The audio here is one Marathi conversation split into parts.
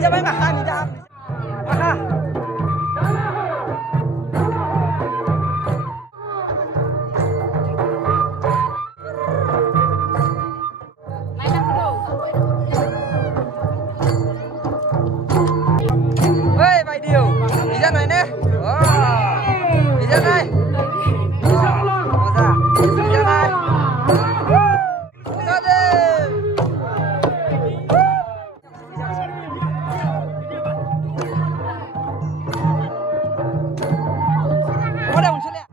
bisa main makan di dalam. Makan. Hei, Pak Dio. Bisa này nè. Bisa này. Bisa này. Bisa deh. Ada muncul ya.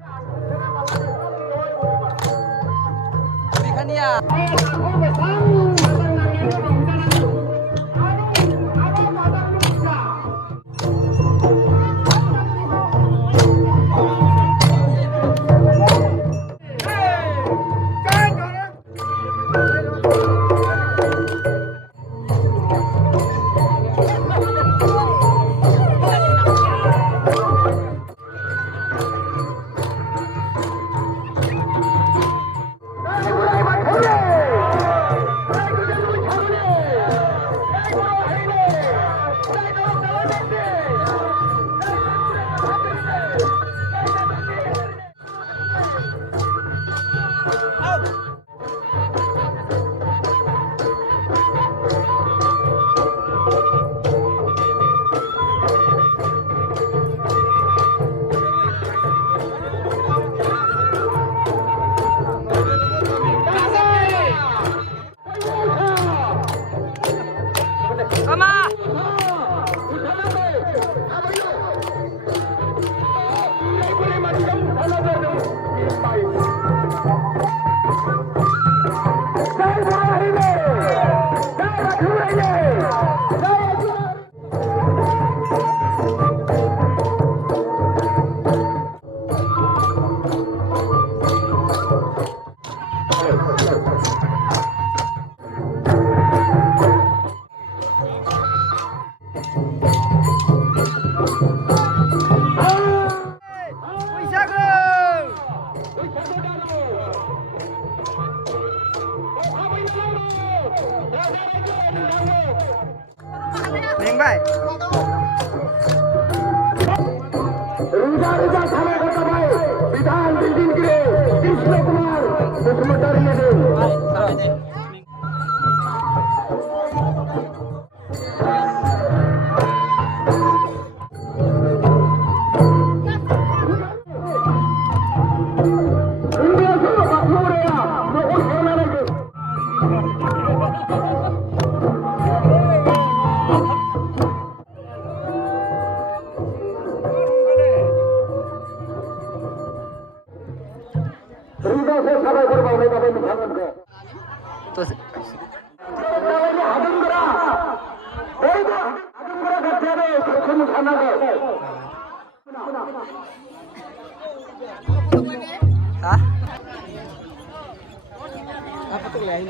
Berikan dia. Baik. रिजा थाना होता भाई विधान दिन के कृष्ण कुमार मुख्यमंत्री ने Terus hah? Apa tuh lain?